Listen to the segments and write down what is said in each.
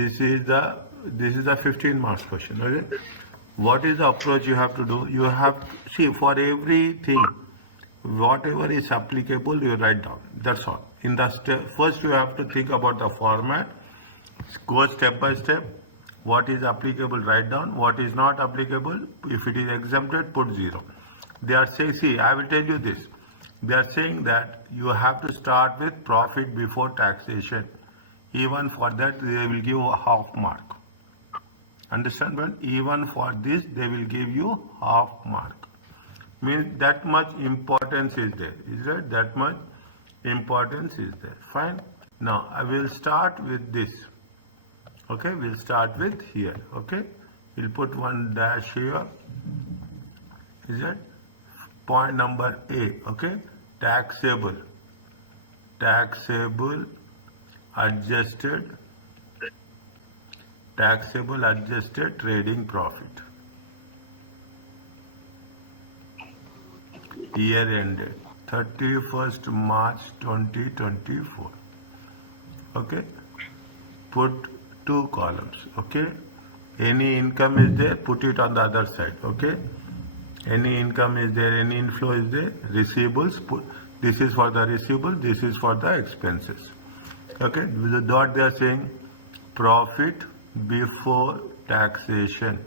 this is the 15 marks question. Okay, what is the approach you have to do? You have to see for everything, whatever is applicable, you write down. That's all. In the first, you have to think about the format. Go step by step. What is applicable, write down. What is not applicable, if it is exempted, put 0. They are saying, see, I will tell you this. They are saying that you have to start with profit before taxation. Even for that, they will give a half mark. Understand, well? Even for this, they will give you half mark. Means that much importance is there. Is that that much importance is there? Fine. Now, I will start with this. Okay, we'll start with here. Okay, we'll put one dash here. Is it point number A? Okay, taxable adjusted trading profit, year ended 31st March 2024. Okay, put 2 columns. Okay, any income is there, put it on the other side. Okay, any income is there, any inflow is there, receivables, put, this is for the receivable, this is for the expenses. Okay, with the dot they are saying profit before taxation.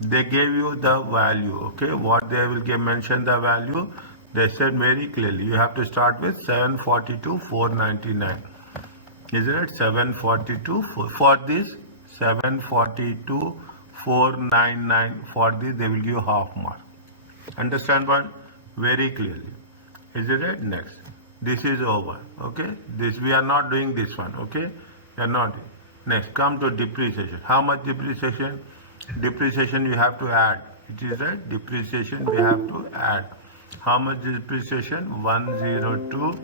They gave you the value. Okay, what they will give, mention the value. They said very clearly you have to start with 742,499. Isn't it 742 for this 742,499 for this they will give half mark. Understand one very clearly. Isn't it? Next, this is over. Okay, this we are not doing this one. Okay, we are not. Next, come to depreciation. How much depreciation? Depreciation you have to add. It is a depreciation we have to add. How much depreciation? 102.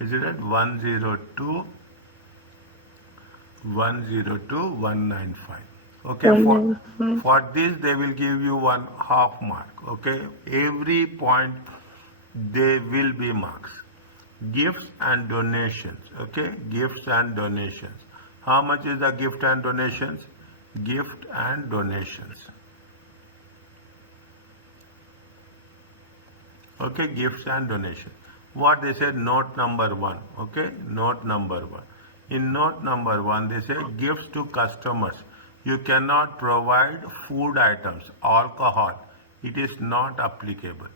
Is it at 102? 102,195. Okay, for this they will give you one half mark. Okay, every point they will be marks. Gifts and donations. Okay, gifts and donations. How much is the gift and donations? Gift and donations. Okay, gifts and donations. What they said, note number 1. Okay, note number 1. In note number 1, they say gifts to customers. You cannot provide food items, alcohol. It is not applicable.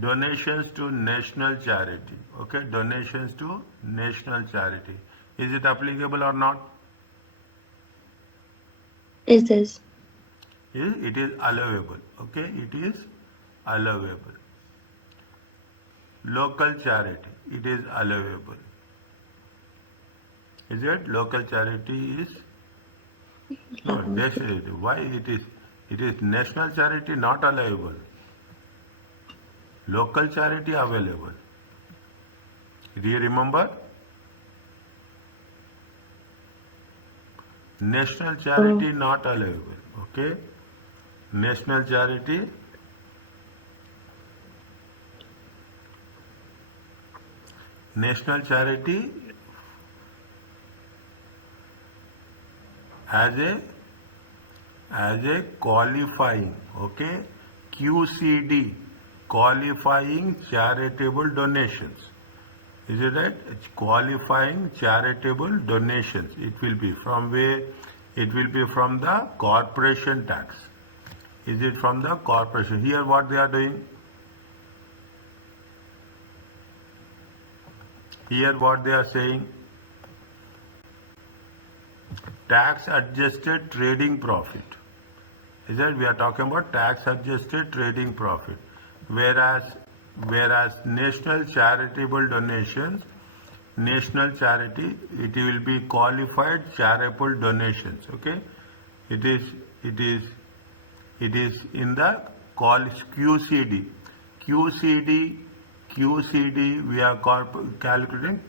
Donations to national charity. Okay, donations to national charity. Is it applicable or not? It is. It is allowable. Okay, it is allowable. Local charity. It is allowable. Is it? Local charity is no. Why it is? It is national charity not allowable. Local charity available. Do you remember? National charity not allowable. Okay. National charity. National charity as a qualifying, okay, QCD, qualifying charitable donations. Is it right? It's qualifying charitable donations. It will be from where? It will be from the corporation tax. Is it from the corporation? Here what they are doing? Here what they are saying? Tax adjusted trading profit. Is that we are talking about tax adjusted trading profit. Whereas national charitable donations, national charity, it will be qualified charitable donations. Okay, it is in the QCD. QCD we are calculating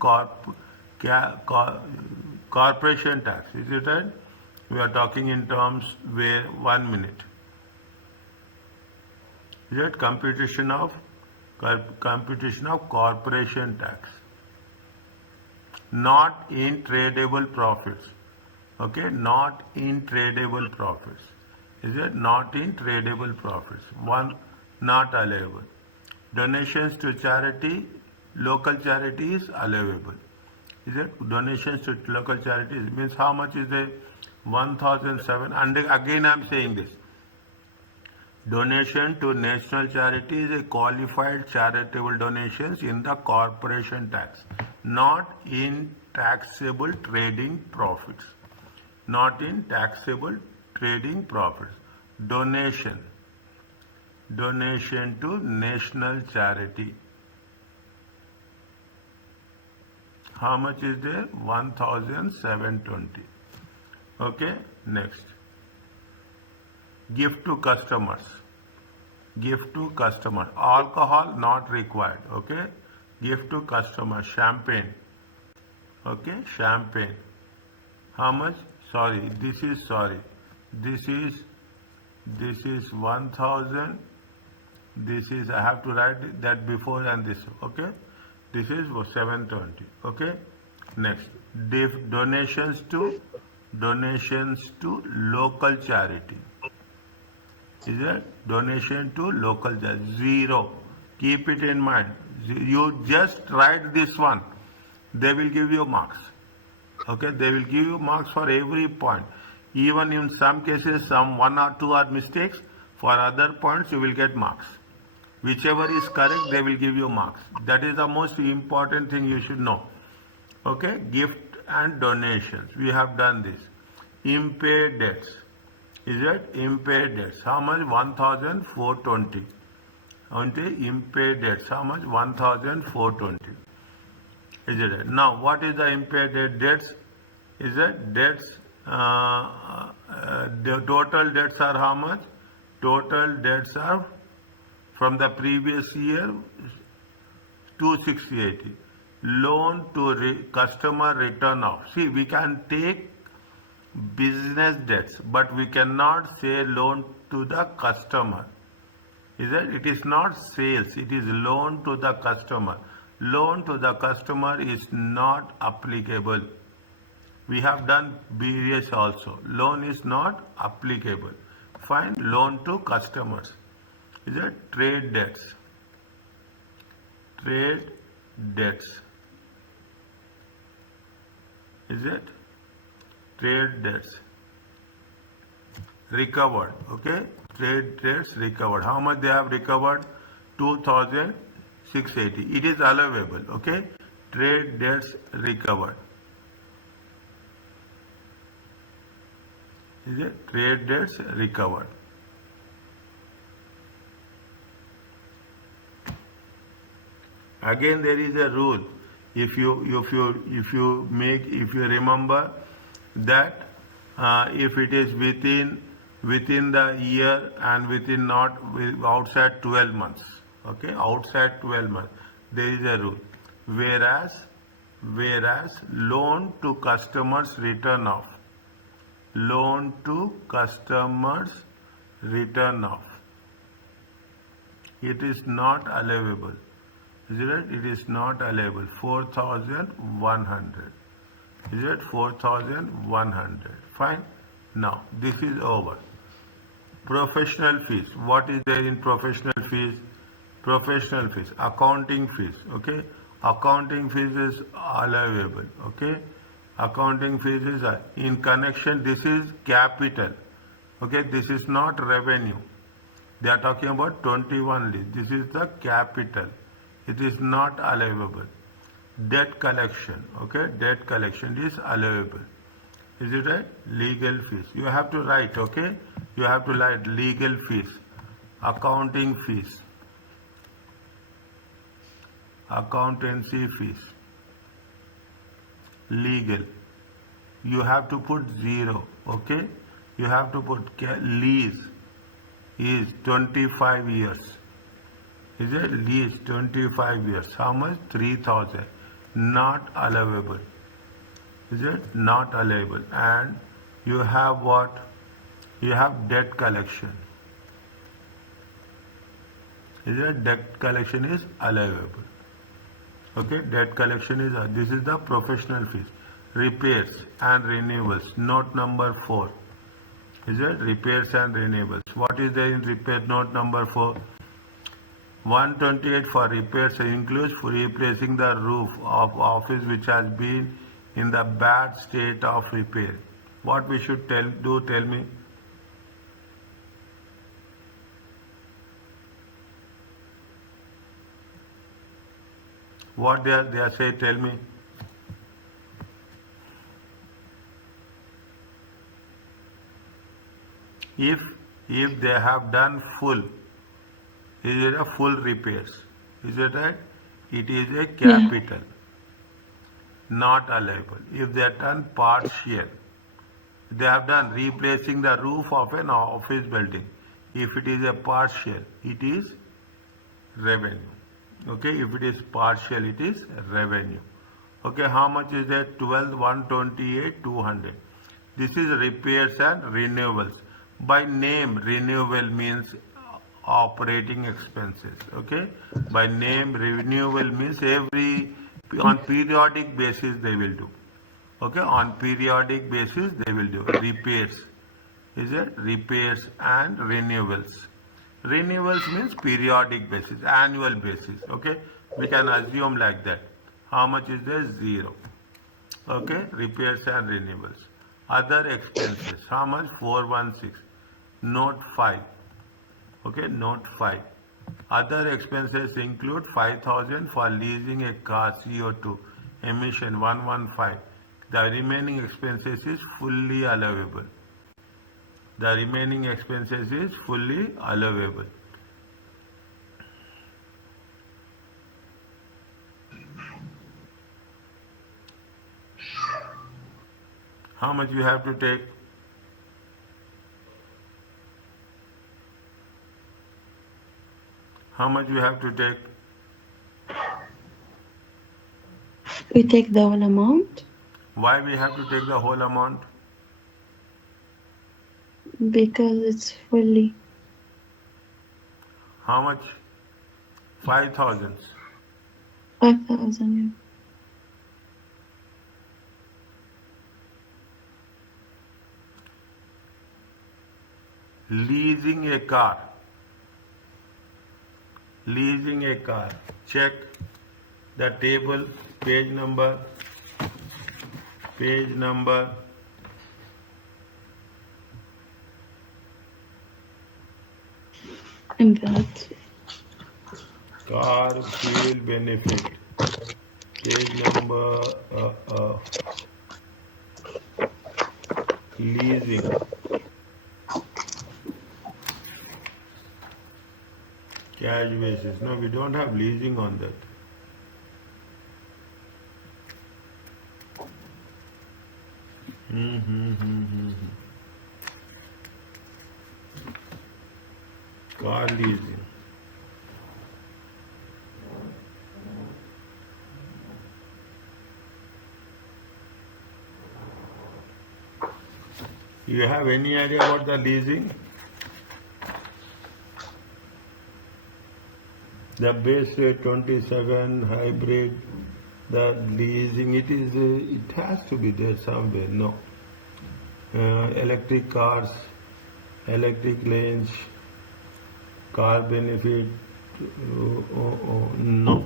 corporation tax. Is it right? We are talking in terms where 1 minute. Is it computation of corporation tax? not in tradable profits. Okay, not in tradable profits. Is it not in tradable profits? One, not allowable. Donations to charity, local charities allowable. Is it? Donations to local charities means how much is the 1,007? And again I am saying this. Donation to national charity is a qualified charitable donations in the corporation tax, not in taxable trading profits. Not in taxable trading profits. Donation to national charity. How much is there? 1,720. Okay, next. Gift to customers. Gift to customer. Alcohol not required. Okay. Gift to customer. Champagne. Okay. Champagne. How much? Sorry. This is 1,000. This is, I have to write that before and this. Okay. This is 720. Okay. Next. Donations to local charity. Is it? Donation to local charity. 0. Keep it in mind. You just write this one. They will give you marks. Okay, they will give you marks for every point. Even in some cases, some 1 or 2 are mistakes. For other points, you will get marks. Whichever is correct, they will give you marks. That is the most important thing you should know. Okay, gift and donations. We have done this. Impaired debts. Is it? Impaired debts. How much? 1,420. Impaired debts. How much? 1,420. Is it? Now, what is the impaired debts? Is it debts? The total debts are how much? Total debts are from the previous year 2,680. Loan to customer return off. See, we can take business debts, but we cannot say loan to the customer. Is it? It is not sales, it is loan to the customer. Loan to the customer is not applicable. We have done previous also. Loan is not applicable. Fine. Loan to customers. Is it? Trade debts. Trade debts. Is it? Trade debts. Recovered. Okay. Trade debts recovered. How much they have recovered? 2,680. It is allowable. Okay. Trade debts recovered. Is it? Trade debts recovered. Again, there is a rule. If you remember that if it is within the year and within not outside 12 months, okay, outside 12 months, there is a rule. Whereas loan to customers return off, loan to customers return off, it is not allowable. Is it? It is not allowable. 4,100. Is it? 4,100. Fine. Now, this is over. Professional fees. What is there in professional fees? Professional fees. Accounting fees. Okay. Accounting fees is allowable. Okay. Accounting fees is in connection. This is capital. Okay. This is not revenue. They are talking about 21 list. This is the capital. It is not allowable. Debt collection. Okay. Debt collection is allowable. Is it right? Legal fees. You have to write. Okay. You have to write legal fees. Accounting fees. Accountancy fees. Legal. You have to put 0. Okay. You have to put lease is 25 years. Is it? Lease 25 years. How much? 3,000. Not allowable. Is it? Not allowable. And you have what? You have debt collection. Is it? Debt collection is allowable. Okay, debt collection is, this is the professional fees. Repairs and renewals, note number 4. Is it repairs and renewals? What is there in repair note number 4? 128 for repairs includes for replacing the roof of office which has been in the bad state of repair. What we should tell me? What they are saying, tell me. If they have done full, is it a full repairs? Is it right? It is a capital, not allowable. If they have done partial, they have done replacing the roof of an office building. If it is a partial, it is revenue. Okay, if it is partial, it is revenue. Okay, how much is that? 12, 128, 200. This is repairs and renewals. By name, renewal means operating expenses. Okay, by name, renewal means on periodic basis they will do. Okay, on periodic basis they will do repairs. Is it repairs and renewals? Renewals means periodic basis, annual basis. Okay, we can assume like that. How much is there? 0. Okay, repairs and renewals. Other expenses, how much? 416. Note 5. Okay, note 5. Other expenses include 5,000 for leasing a car, CO2 emission 115. The remaining expenses is fully allowable. The remaining expenses is fully allowable. How much you have to take? How much you have to take? We take the whole amount. Why we have to take the whole amount? Because it's fully. How much? 5,000. 5,000, yeah. Leasing a car. Leasing a car. Check the table, page number. And that. Car fuel benefit. Page number leasing. Cash basis. No, we don't have leasing on that. Car leasing. You have any idea about the leasing? The base rate 27, hybrid, the leasing, it has to be there somewhere. No. Electric cars, electric lanes, car benefit, no.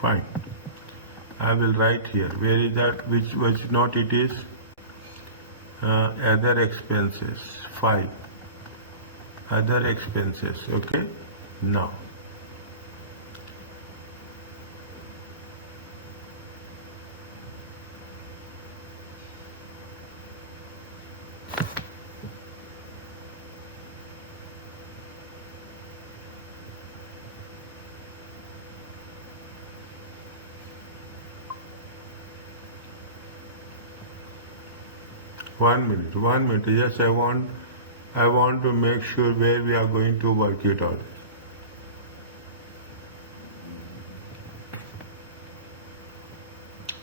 Fine. I will write here. Where is that? Which note it is? Other expenses. 5. Other expenses. Okay. Now. One minute. Yes, I want I want to make sure where we are going to work it out.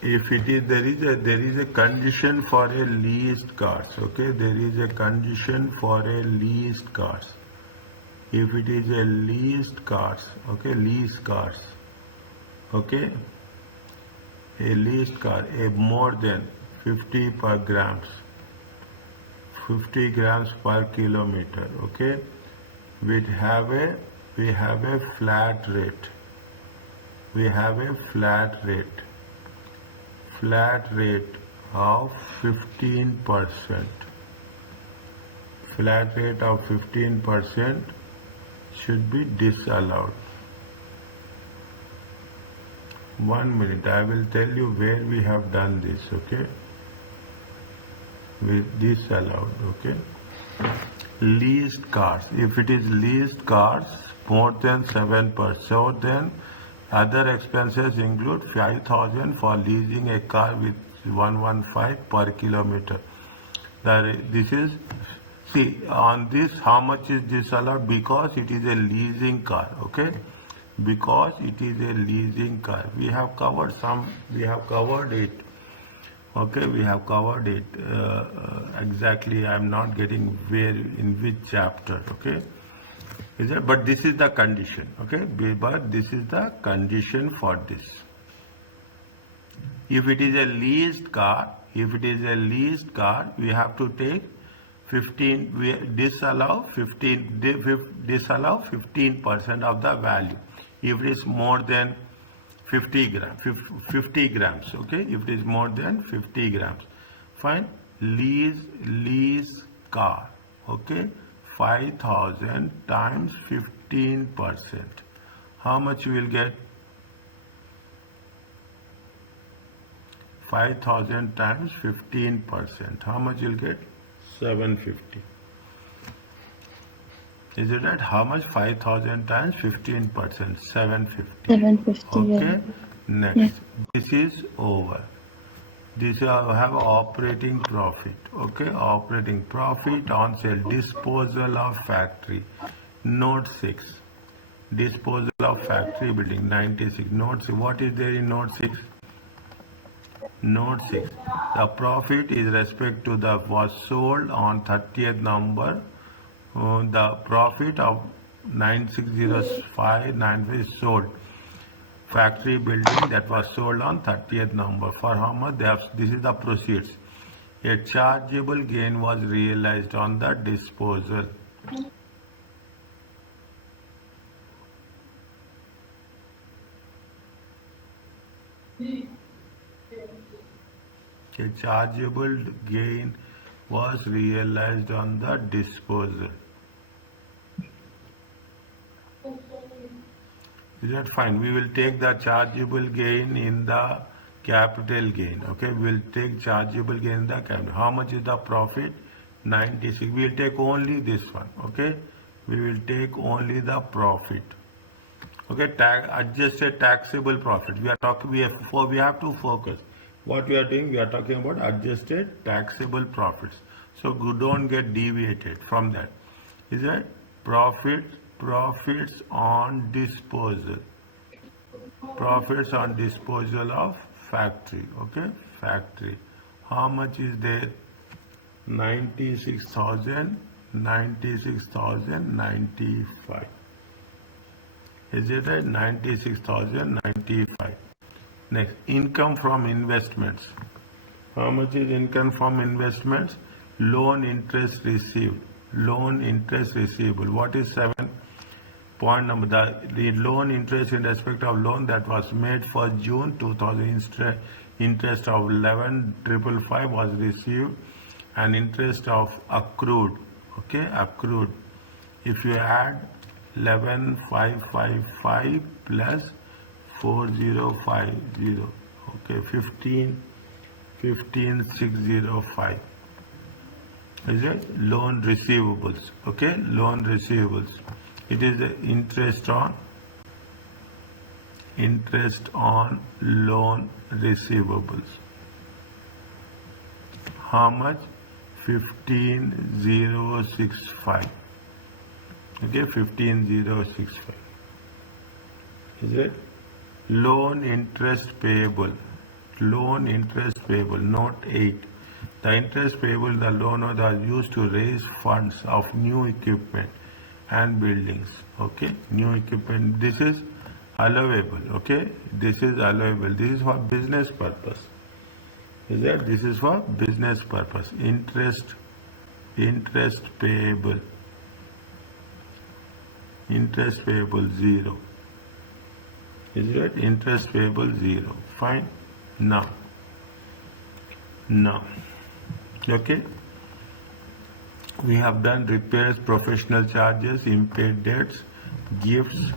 If it is there is a condition for a leased cars, okay, there is a condition for a leased cars. If it is a leased cars, okay, leased cars, okay, a leased car, a more than 50 per grams, 50 grams per kilometer, okay, we have a flat rate, we have a flat rate of 15%. Flat rate of 15% should be disallowed. 1 minute, I will tell you where we have done this, okay? With disallowed, okay? Leased cars. If it is leased cars more than 7%, then other expenses include 5,000 for leasing a car with 115 per kilometer. This is, see, on this, how much is disallowed? Because it is a leasing car, okay? Because it is a leasing car. We have covered it. Okay, we have covered it exactly. I am not getting where, in which chapter, okay? Is it? But this is the condition, okay? But this is the condition for this. If it is a leased car, we have to take 15. We disallow 15% of the value. If it is more than 50 grams, okay? If it is more than 50 grams, fine. Lease car, okay? 5,000 times 15%. How much you will get? 5,000 times 15%. How much you will get? 750. Is it right? How much? 5,000 times 15%. 750. 750. Okay. Yeah. Next. Yeah. This is over. This I have operating profit. Okay. Operating profit on sale. Disposal of factory. Note 6. Disposal of factory building. 96. Note 6. What is there in note 6? Note 6. The profit is respect to the was sold on 30th number. The profit of 9605 is sold. Factory building that was sold on 30th number. For how much? This is the proceeds. A chargeable gain was realized on the disposal. A chargeable gain was realized on the disposal. Is that fine? We will take the chargeable gain in the capital gain. Okay, we will take chargeable gain in the capital. How much is the profit? 96. We will take only this one. Okay, we will take only the profit. Okay, adjusted taxable profit. We are talking. We have to focus. What we are doing? We are talking about adjusted taxable profits. So don't get deviated from that. Is that profits on disposal? Profits on disposal of factory. Okay, factory. How much is there? 96,000, 96,095. Is it right? 96,095. Next, income from investments. How much is income from investments? Loan interest received. Loan interest receivable. What is 7? Point number, the loan interest in respect of loan that was made for June 2000, interest of 11,555 was received, and interest of accrued, okay, accrued. If you add 11,555 plus 4050, okay, 15,605. Is it loan receivables? Okay, loan receivables. It is the interest on loan receivables. How much? 15065. Okay, 15065. Is it? Loan interest payable. Loan interest payable, note 8. The interest payable, the loan are used to raise funds of new equipment and buildings. Okay, new equipment. This is allowable. Okay, this is allowable. This is for business purpose. Is that? This is for business purpose. Interest payable. Interest payable 0. Is it? Interest payable 0. Fine. Now. Okay. We have done repairs, professional charges, unpaid debts, gifts,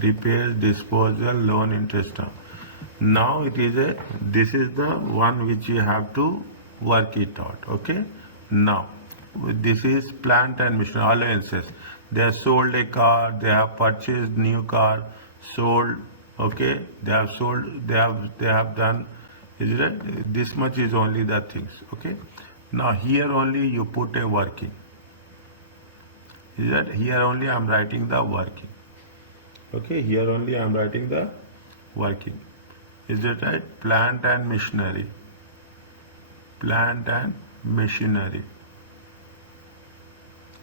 repairs, disposal, loan interest. Now this is the one which you have to work it out. Okay. Now this is plant and machinery allowances. They have sold a car, they have purchased new car, sold. Okay, they have sold, they have done. Is it? This much is only the things. Okay. Now here only you put a working. Is that? Here only I am writing the working. Okay, here only I am writing the working. Is it right? Plant and machinery. Plant and machinery.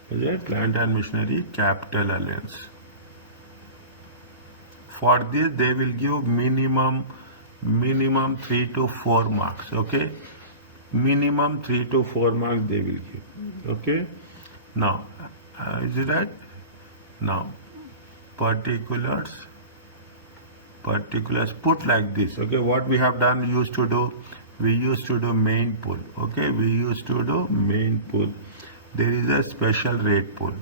Is it? Plant and machinery capital allowance. For this they will give minimum 3 to 4 marks. Okay, minimum 3 to 4 marks they will give. Okay. Now is it right? Now particulars put like this. Okay, what we have done we used to do main pool. Okay, we used to do main pool. There is a special rate pool.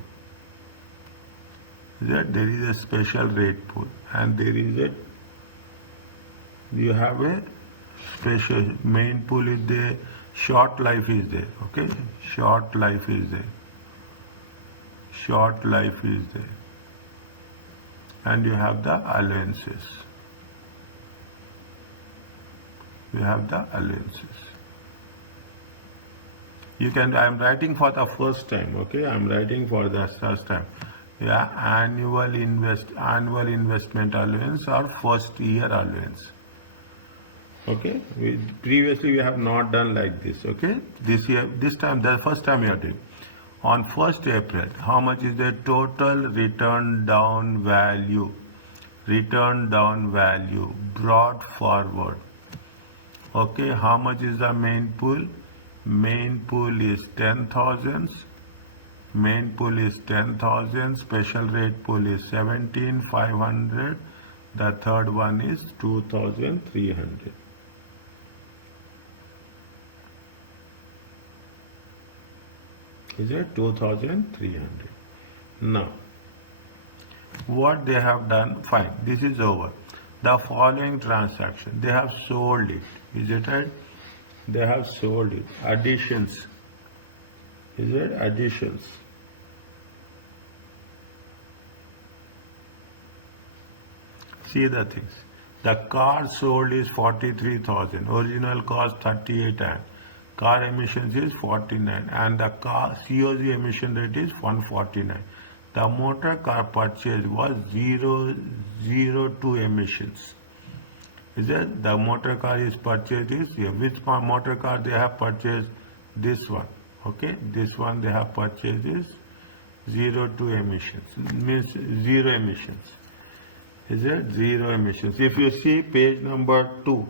That there is a special rate pool, and there is you have a special main pool is there, short life is there. Okay, short life is there, and you have the allowances. You can, I am writing for the first time. Okay, I am writing for the first time. Yeah, annual investment allowance or first year allowance. Okay, previously we have not done like this. Okay, this time, the first time you are doing. On 1st April, how much is the total return down value? Return down value brought forward. Okay, how much is the main pool? Main pool is 10,000. Main pool is 10,000. Special rate pool is 17,500. The third one is 2,300. Is it 2,300? Now, what they have done? Fine. This is over. The following transaction, they have sold it. Is it right? They have sold it. Additions. Is it? Additions. See the things. The car sold is 43,000. Original cost 38 and car emissions is 49 and the car COG emission rate is 149. The motor car purchase was 002 emissions. Is it? The motor car is purchased is here. Which motor car they have purchased? This one. Okay, this one they have purchased is 02 emissions. Means 0 emissions. Is it? 0 emissions. If you see page number 2.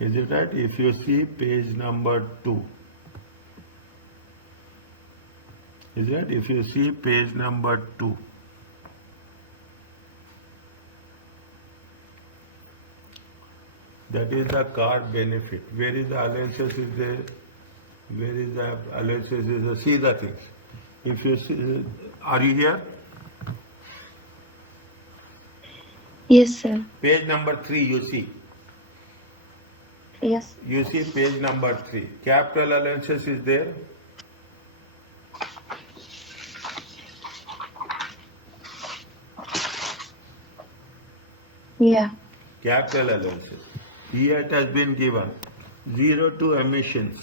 Is it right? If you see page number 2. Is it? If you see page number 2. That is the car benefit. Where is the allowances is there? Where is the allowances is there? See the things. If you see, are you here? Yes, sir. Page number 3 you see. Yes. You see page number 3. Capital allowances is there. Yeah. Capital allowances. Here it has been given 02 emissions.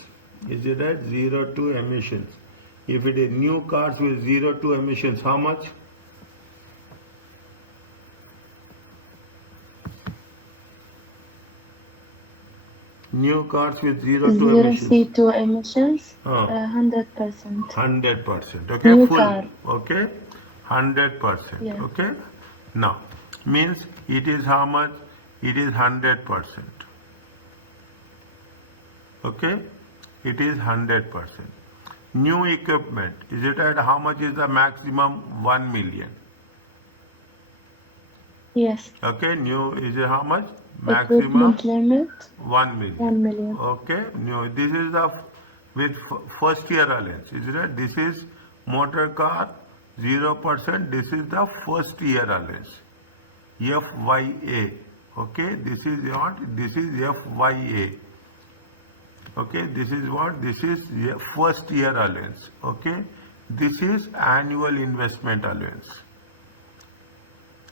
Is it right? 0 emissions. If it is new cars with 0 emissions, how much? New cars with 0 emissions. CO2 emissions, Oh. 100%. 100%. Okay, New full. car. Okay, 100%. Yeah. Okay, now means it is how much? It is 100%. Okay, it is 100%. New equipment, is it at how much is the maximum? 1 million. Yes. Okay, new is it how much? Maximum Equipment limit, 1 million. 1 million. Okay, new. This is the with first year allowance. Is it? This is motor car 0%. This is the first year allowance. FYA. Okay, this is what? This is FYA. Okay, this is what? This is first year allowance. Okay, this is annual investment allowance.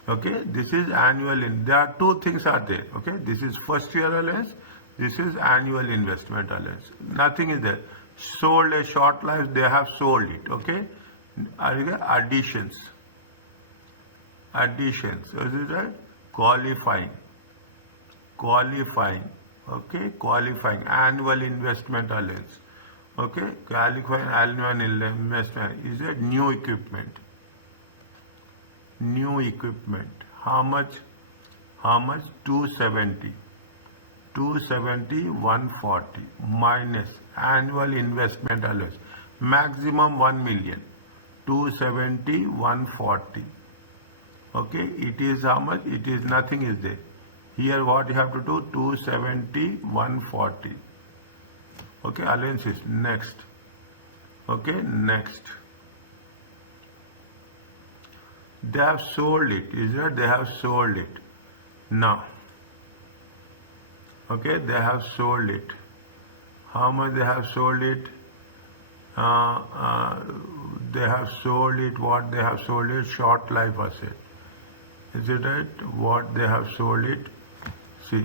Okay, this is annual. There are two things are there. Okay, this is first year allowance. This is annual investment allowance. Nothing is there. Sold a short life, they have sold it. Okay, additions. Additions. Is it right? Qualifying. Qualifying. Okay, qualifying. Annual investment allowance. Okay, qualifying annual investment. Is it new equipment? New equipment. How much? How much? 270. 270, 140 minus annual investment allowance. Maximum 1 million. 270, 140. Okay, it is how much? It is nothing is there. Here what you have to do? 270, 140. Okay, allowances. Next. Okay, next. They have sold it. Is that they have sold it? Now. Okay, they have sold it. How much they have sold it? They have sold it. What they have sold it? Short life asset. Is it right? What they have sold it? See.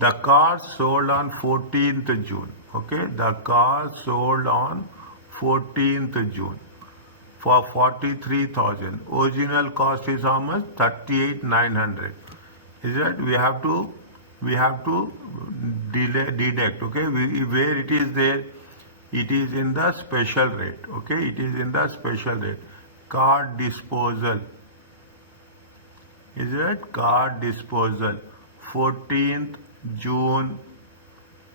The car sold on 14th June. Okay, the car sold on 14th June. For 43,000. Original cost is how much? 38,900. Is that we have to deduct. Okay, where it is there, it is in the special rate. Okay, it is in the special rate. Car disposal. Is that car disposal? 14th June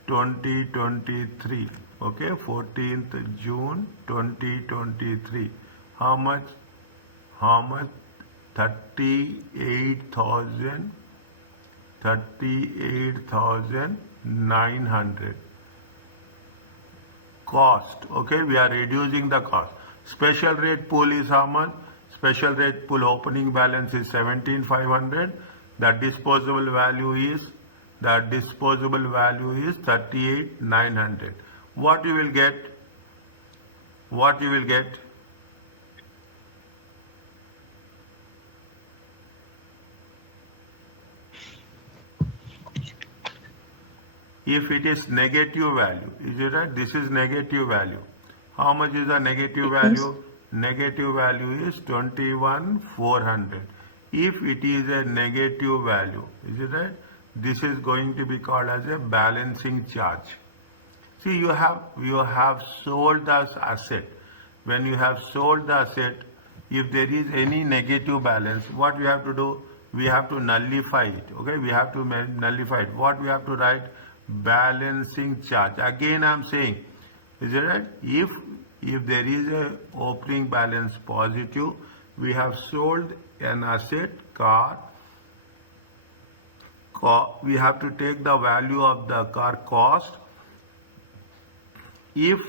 2023. Okay, 14th June 2023. How much? How much? 38,000. 38,900. Cost. Okay, we are reducing the cost. Special rate pool is how much? Special rate pool opening balance is 17,500. The disposable value is 38,900. What you will get? What you will get? If it is negative value, is it right? This is negative value. How much is the negative value? Negative value is 21,400. If it is a negative value, is it right? This is going to be called as a balancing charge. See, you have sold the asset. When you have sold the asset, if there is any negative balance, what we have to do? We have to nullify it. Okay, we have to nullify it. What we have to write? Balancing charge. Again, I am saying, is it right? If there is a opening balance positive, we have sold an asset, car. We have to take the value of the car cost. If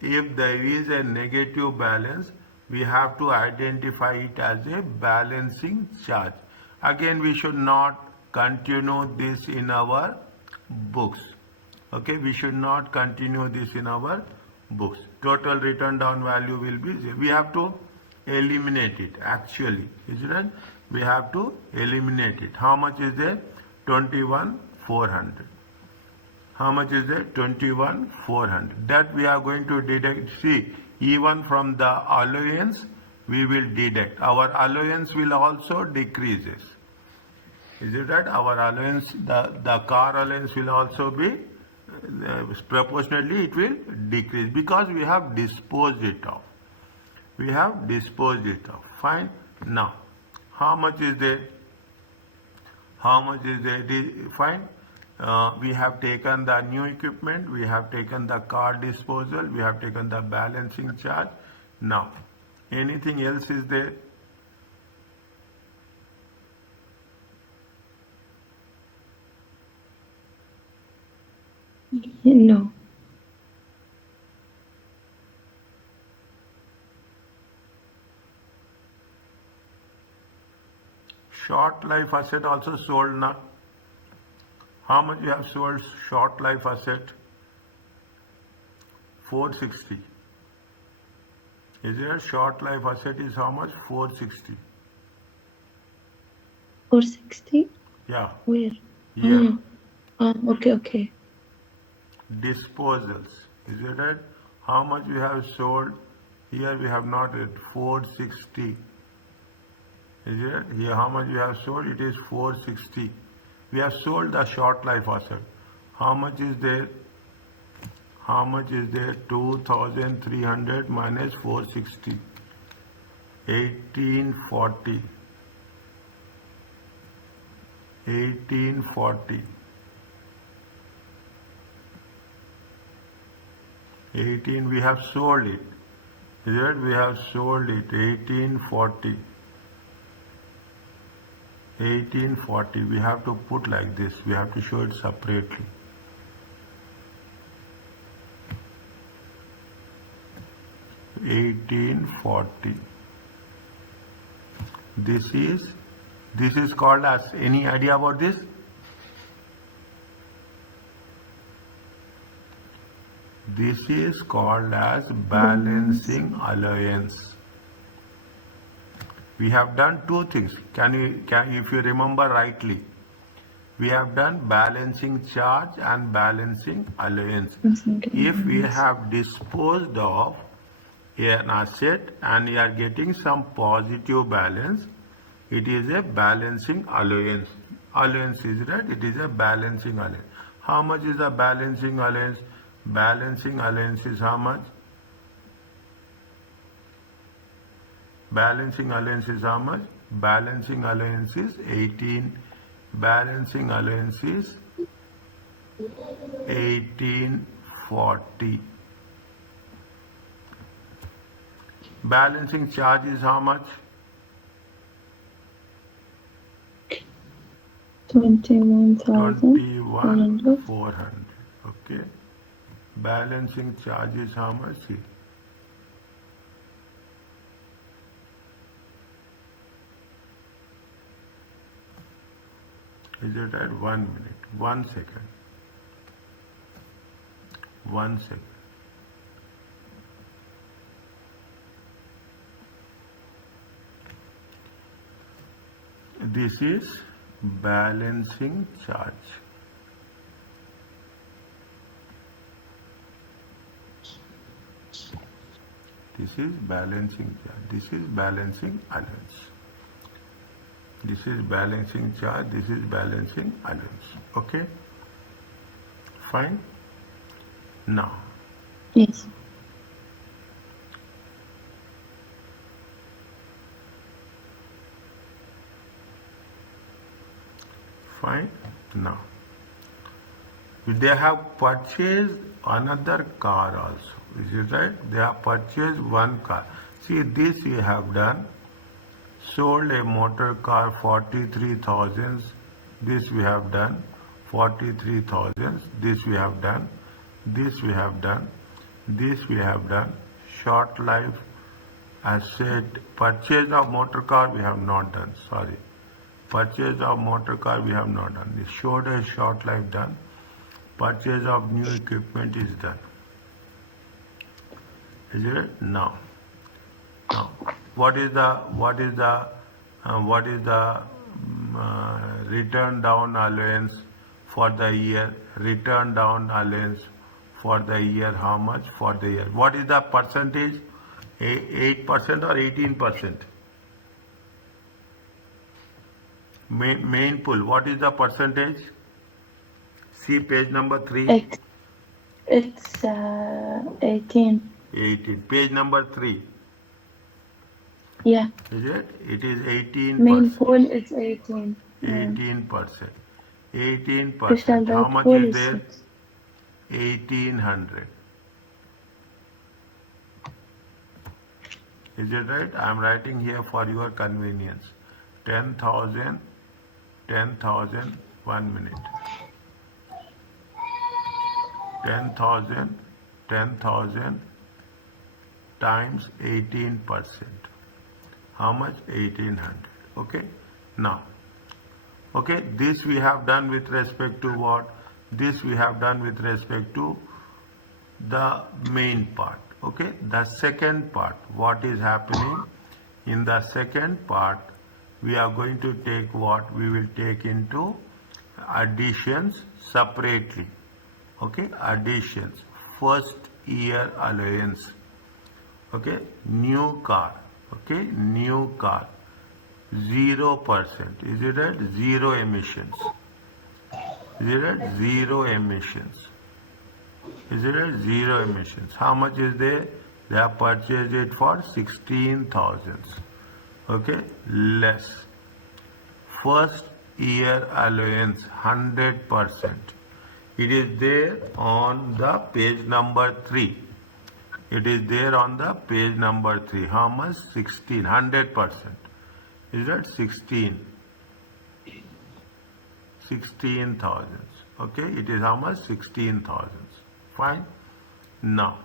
there is a negative balance, we have to identify it as a balancing charge. Again, we should not continue this in our books. Okay, we should not continue this in our books. Total written down value will be 0. We have to eliminate it actually. Is it right? We have to eliminate it. How much is there? 21,400. How much is it? 21,400. That we are going to deduct. See, even from the allowance, we will deduct. Our allowance will also decreases. Is it right? Our allowance, the car allowance will also be proportionately it will decrease because we have disposed it of. We have disposed it of. Fine. Now, how much is there? How much is there? It is fine. We have taken the new equipment, we have taken the car disposal, we have taken the balancing charge. Now, anything else is there? No. Short life asset also sold now. How much you have sold short life asset? 460. Is there a short life asset is how much? 460. 460? Yeah. Where? Here. Okay. Disposals. Is it right? How much we have sold? Here we have not read 460. Is it? Here how much we have sold? It is 460. We have sold the short life asset. How much is there? How much is there? 2,300 minus 460. 1840. 1840. 18 we have sold it. Is it? We have sold it. 1840. 1840. We have to put like this. We have to show it separately. $18.40. This is called as, any idea about this? This is called as balancing allowance. We have done two things. If you remember rightly, we have done balancing charge and balancing allowance. If we have disposed of an asset and you are getting some positive balance, it is a balancing allowance. Allowance is right, it is a balancing allowance. How much is the balancing allowance? Balancing allowance is how much? Balancing allowance is how much? Balancing allowance is 18. Balancing allowance is 1840. Balancing charge is how much? 21,400. Okay. Balancing charge is how much? See. Is it at 1 minute? 1 second. 1 second. This is balancing charge. This is balancing charge. This is balancing allowance. This is balancing charge. This is balancing allowance. Okay? Fine? Now. Yes. Fine? Now. They have purchased another car also. Is it right? They have purchased one car. See, this we have done. Sold a motor car 43,000. This we have done. 43,000. This we have done. This we have done. This we have done. Short life asset. Purchase of motor car we have not done. Sorry. Purchase of motor car we have not done. This showed a short life done. Purchase of new equipment is done. Is it? Now, what is the return down allowance for the year, return down allowance for the year, how much for the year. What is the percentage? 8% or 18%? Main pool, what is the percentage? See page number 3. It's 18. 18. Page number 3. Yeah. Is it? It is 18%. Main pool is 18. 18%. 18%. Crystal How Light much pool is is there? 6. 1800. Is it right? I am writing here for your convenience. 10,000, 10,000, 1 minute. 10,000, 10,000 times 18%. How much? 1800. Okay. Now, okay, this we have done with respect to what? This we have done with respect to the main part. Okay, the second part, what is happening? In the second part, we are going to take what? We will take into additions separately. Okay, additions. First year allowance. Okay, new car. Okay, new car. 0%. Is it right? Zero emissions. Is it right? Zero emissions. Is it right? Zero emissions. How much is there? They have purchased it for 16,000. Okay, less. First year allowance 100%. It is there on the page number 3. It is there on the page number 3. How much? 16. 100%. Is that 16? 16,000. Okay, it is how much? 16,000. Fine. Now,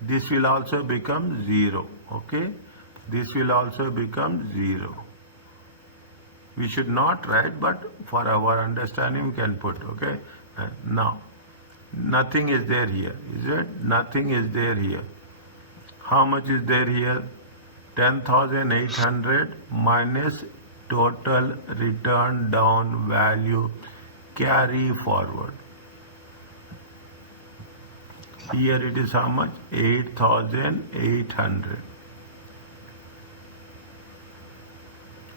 this will also become 0. Okay, this will also become 0. We should not write, but for our understanding, we can put. Okay. Now, nothing is there here. Is it? Nothing is there here. How much is there here? 10,800 minus total return down value carry forward. Here it is how much? 8,800.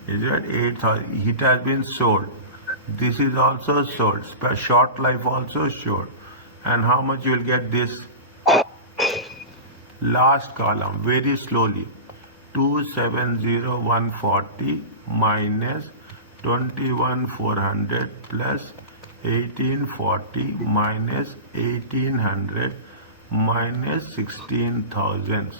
Is it 8,000? It has been sold. This is also sold. Short life also sold. And how much you will get this? Last column, very slowly. 270,140 minus 21,400 plus 1840 minus 1,800 minus 16,000.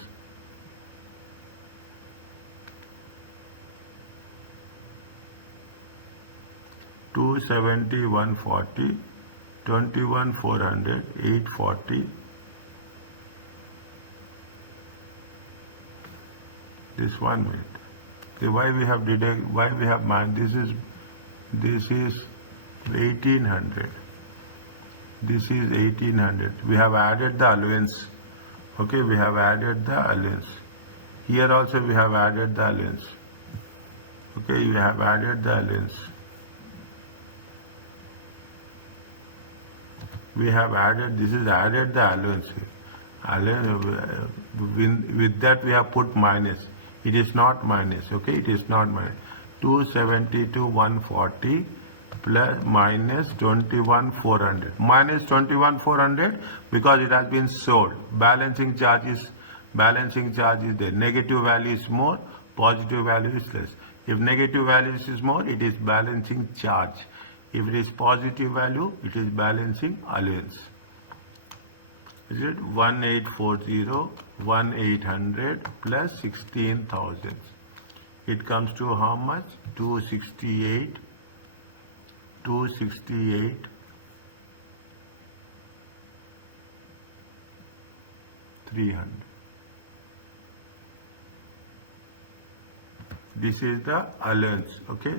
Two 140, 21,400, 840. This 1 minute. See, why we have deduct? Why we have mind? This is 1,800. This is 1,800. We have added the allowance. Okay, we have added the allowance. Here also we have added the allowance. Okay, we have added the allowance. We have added. This is added the allowance. With that we have put minus. It is not minus. Okay, it is not minus. 272,140 plus minus 21,400. Minus 21,400 because it has been sold. Balancing charge is there. Negative value is more, positive value is less. If negative value is more, it is balancing charge. If it is positive value, it is balancing allowance. Is it 1840, 1,800 plus 16,000? It comes to how much? 268, 300. This is the allowance. Okay,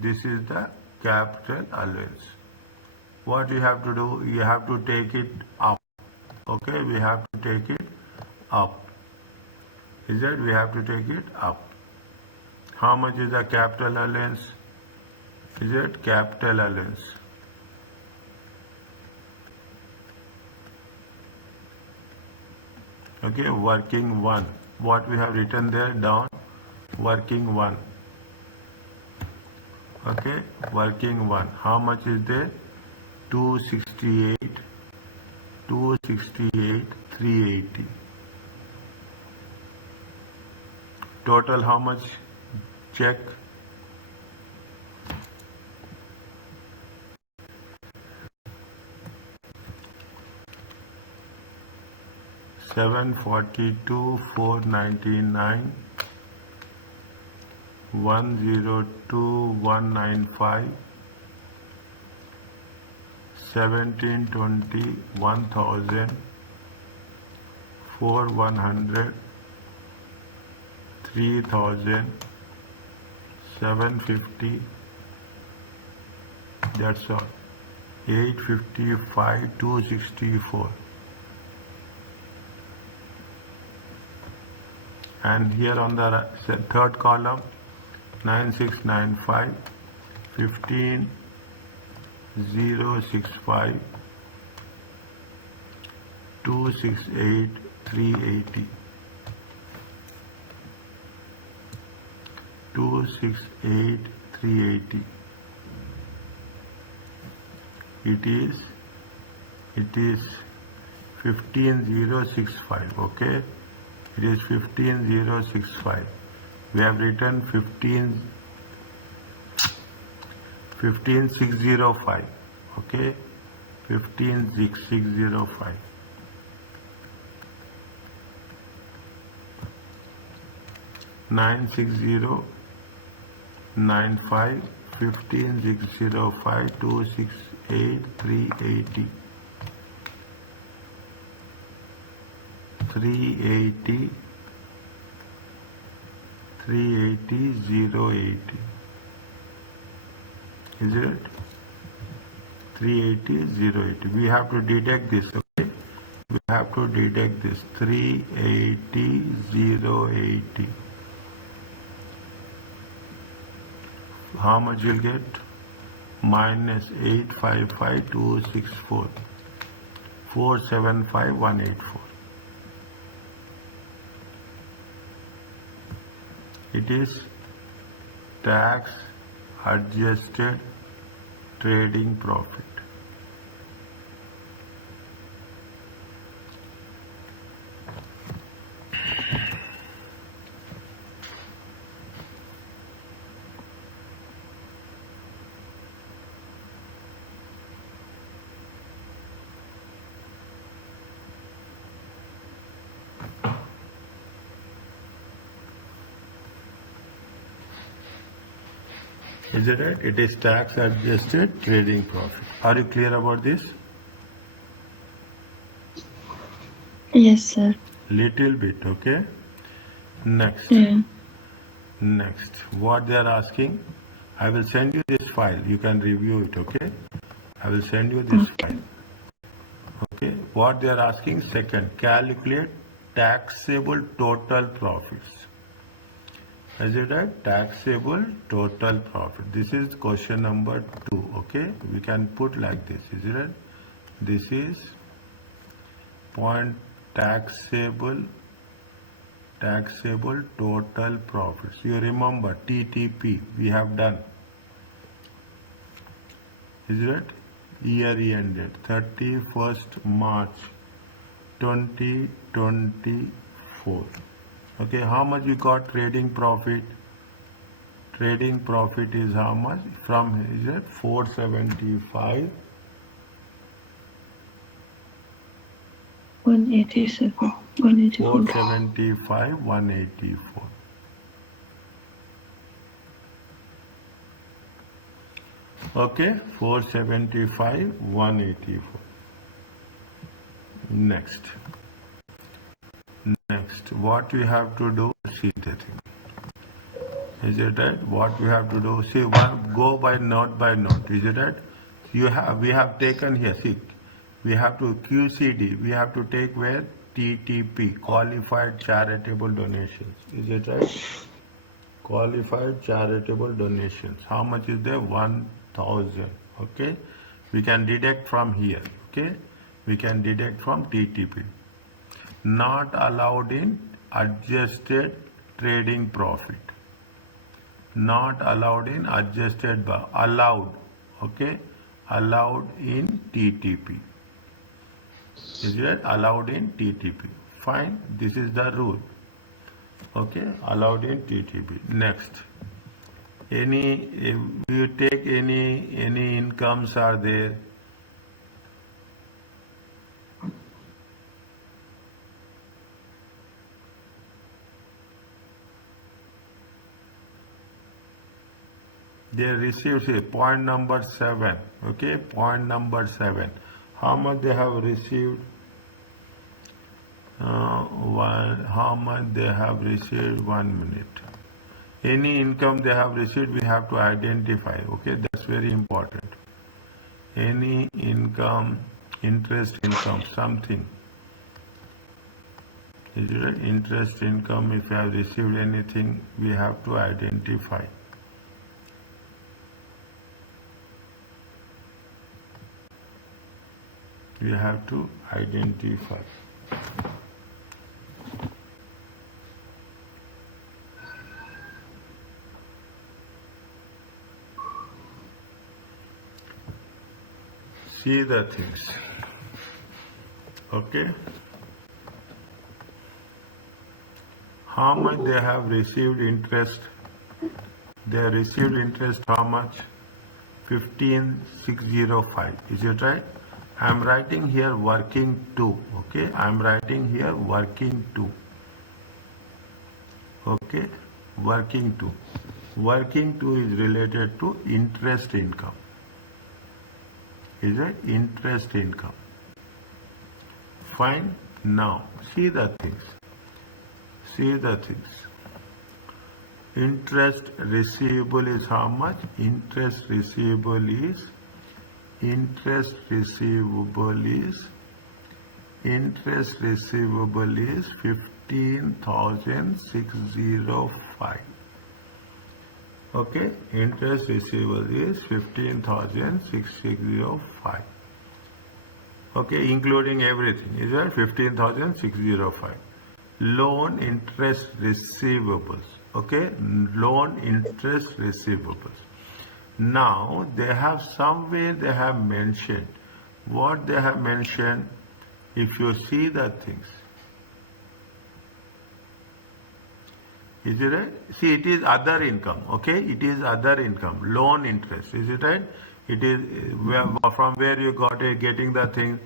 this is the capital allowance. What you have to do? You have to take it up. Okay, we have to take it up. Is that we have to take it up? How much is the capital allowance? Is it capital allowance? Okay, working 1. What we have written there down, working 1. Okay, working 1. How much is there? 268, 380. Total how much? Check. 742, 499, 102, 195, 1720, 1000, 100, 3000, 750. That's all. 855, 264. And here on the third column, 9695, 15065, 268, 380, 268, 380. It is 15065. Okay, it is 15065. We have written 15605. Okay, 15605. Nine 6095, 15605, 268, 380. 380, 080. Is it? 380, 080. We have to deduct this, okay? We have to deduct this. 380, 080. How much you'll get? Minus 855, 264. 475, 184. It is tax adjusted trading profit. Is it right? It is tax adjusted trading profit. Are you clear about this? Yes, sir. Little bit, okay? Next. Yeah. Next. What they are asking, I will send you this file. You can review it, okay? I will send you this file. Okay? What they are asking, second, calculate taxable total profits. Is it right? Taxable total profit. This is question number 2. Okay, we can put like this. Is it right? This is point taxable total profits. You remember TTP we have done. Is it right? Year ended 31st March 2024. Okay, how much you got trading profit? Trading profit is how much? From, is it 475? 187. 184. 475, 184. Okay, 475, 184. Next. Next, what we have to do, see the thing. Is it right? What we have to do, see, one, go by note. Is it right? We have taken here, see, we have to QCD, we have to take where? TTP, qualified charitable donations. Is it right? Qualified charitable donations. How much is there? 1000. Okay, we can deduct from here. Okay, we can deduct from TTP. not allowed in adjusted trading profit. Not allowed in adjusted, allowed, okay, allowed in TTP. Is it allowed in TTP? Fine, this is the rule. Okay, allowed in TTP. Next, if you take any incomes are there. They received, say, point number 7. Okay, point number 7. How much they have received? How much they have received? 1 minute. Any income they have received, we have to identify. Okay, that's very important. Any income, interest income, something. Is it interest income? If you have received anything, we have to identify. We have to identify. See the things. Okay. How much they have received interest? They have received interest how much? 15,605. Is it right? I am writing here working 2. Okay. I am writing here working 2. Okay. Working 2. Working 2 is related to interest income. Is it interest income? Fine. Now see the things. See the things. Interest receivable is how much? Interest receivable is 15,605. Okay, interest receivable is 15,605. Okay, including everything. Is that 15,605? Loan interest receivables. Okay, loan interest receivables. Now they have somewhere they have mentioned. What they have mentioned, if you see the things. Is it right? See, it is other income. Okay, it is other income. Loan interest. Is it right? It is from where you got it, getting the thing,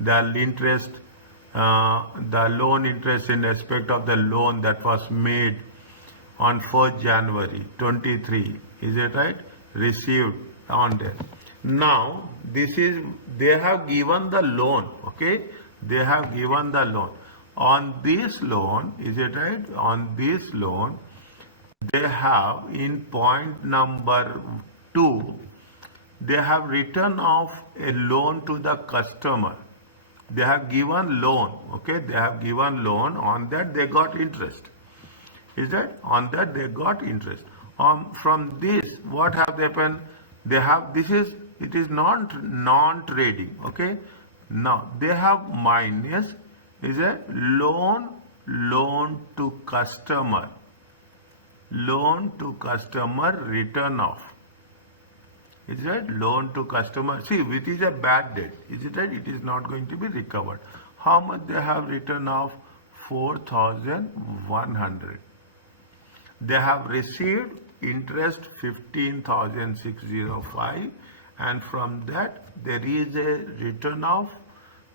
the interest, the loan interest in respect of the loan that was made on 1st January 23. Is it right? Received on there. Now this is, they have given the loan. Okay, they have given the loan. On this loan, is it right? On this loan, they have in point number 2, they have written off a loan to the customer. They have given loan. Okay, they have given loan. On that they got interest. Is that? On that they got interest. From this, what have happened? They have, this is, it is non-trading. Okay, now they have minus. Is a loan to customer, loan to customer written off. Is that loan to customer? See, which is a bad debt. Is it right? It is not going to be recovered. How much they have written off? 4,100. They have received interest 15,605, and from that there is a return of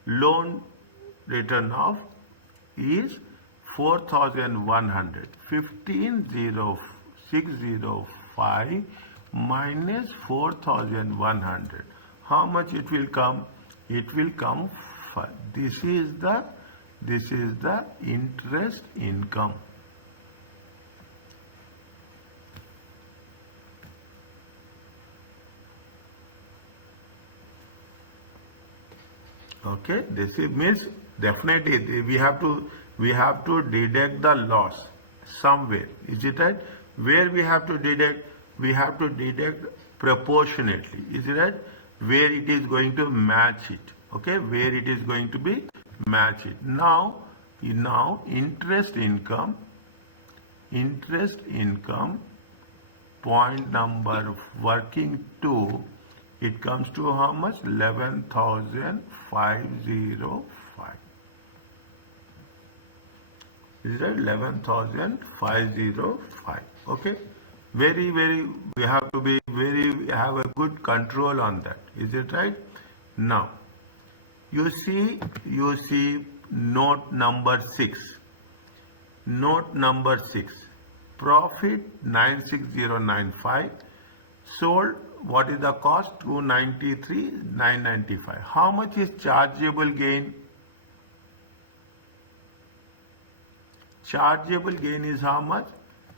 loan. Return of is 4,100. 15,605 minus 4,100. How much it will come? It will come. This is the interest income. Okay, this means definitely we have to deduct the loss somewhere. Is it right? Where we have to deduct? We have to deduct proportionately. Is it right? Where it is going to match it. Okay, where it is going to be match it. Now Now interest income, point number working 2, it comes to how much? 11,505. Is that 11,505? Okay. Very, we have to be have a good control on that. Is it right? Now, you see note number 6. Note number 6. Profit 96095. Sold, what is the cost? 293,995. How much is chargeable gain? Chargeable gain is how much?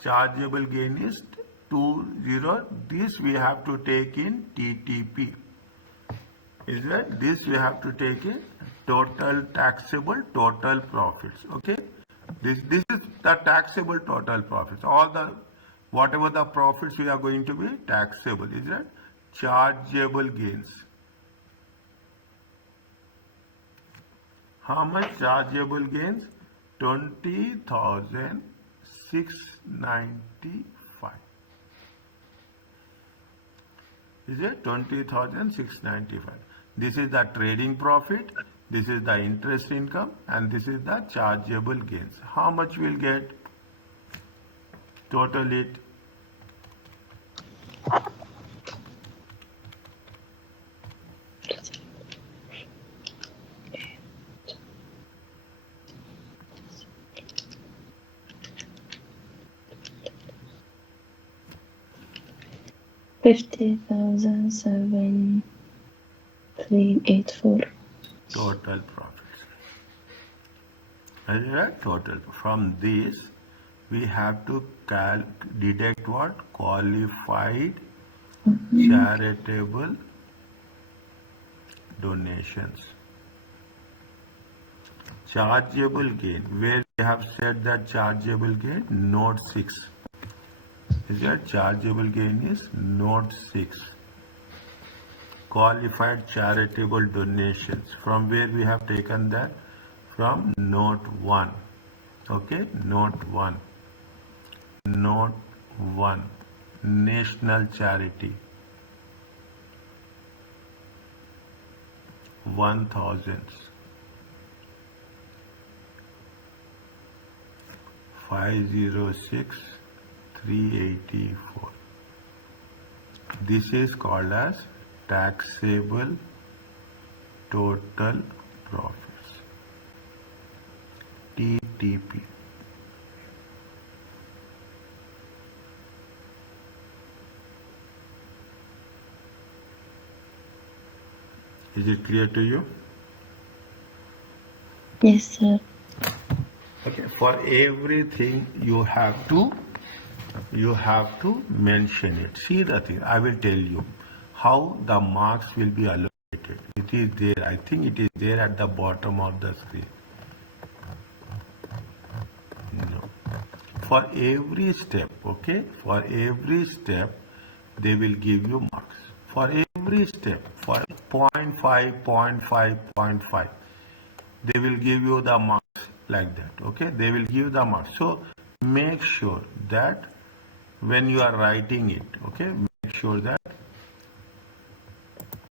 Chargeable gain is 20. This we have to take in TTP. Is that? This we have to take in total taxable total profits. Okay. This is the taxable total profits. All the whatever the profits we are going to be taxable. Is that? Chargeable gains. How much chargeable gains? 20,695. Is it 20,695? This is the trading profit, this is the interest income, and this is the chargeable gains. How much we'll get? Total it. $50,784. Total profits. Is that total? From this, we have to deduct what? Qualified charitable donations. Chargeable gain. Where we have said that chargeable gain? Note 6. Is that chargeable gain is note 6. Qualified charitable donations. From where we have taken that? From note 1. Okay, note 1. Note 1. National charity. 1,000. 506. 384. This is called as taxable total profits. TTP. Is it clear to you? Yes, sir. Okay. For everything you have to mention it. See the thing, I will tell you how the marks will be allocated. It is there, I think it is there at the bottom of the screen. No. For every step, okay, for every step they will give you marks. For every step, for 0.5, 0.5, 0.5, they will give you the marks like that, okay, they will give the marks. So make sure that when you are writing it, okay, make sure that